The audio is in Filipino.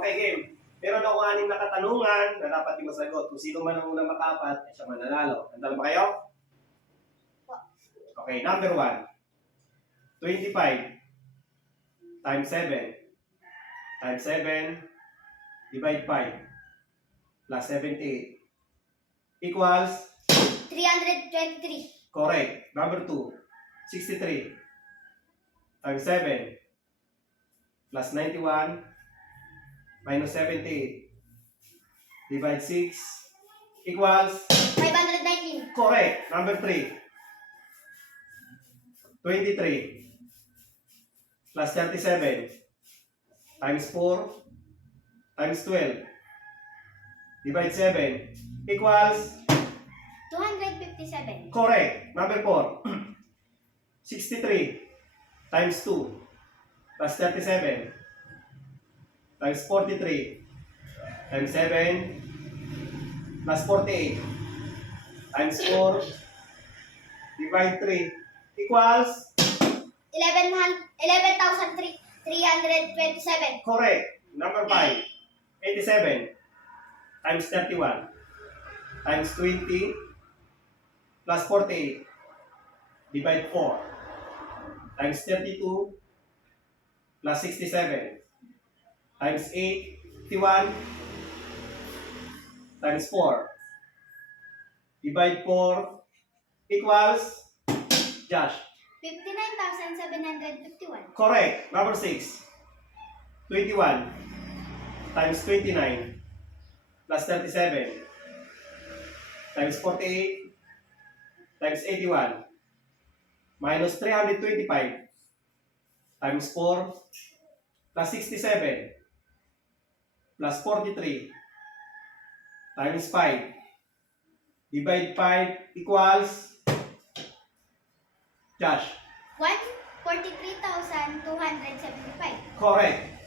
Okay, game. Meron ako 6 na katanungan na dapat yung masagot. Kung sino man ang unang makapat, ay siya mananalo. Handa ba kayo? Okay, number 1. 25 times 7 times 7 divide 5 plus 78 equals 323. correct. Number 2. 63 times 7 plus 91 minus 78 divide 6 equals 519. correct. Number 3. 23 plus 37 times 4 times 12 divide 7 equals 257. correct. Number 4. 63 times 2 plus 37 times 43 times 7 plus 48 times 4 divide 3 equals 11,327. correct. Number 5. 87 times 31 times 20 plus 48 divide 4 times 32 plus 67 times 81 times 4 divide 4 equals Josh. 59,751. Correct. Number 6. 21 times 29 plus 37 times 48 times 81 minus 325 times 4 plus 67 plus 43 times 5 divide 5 equals Josh. 143,275. Correct.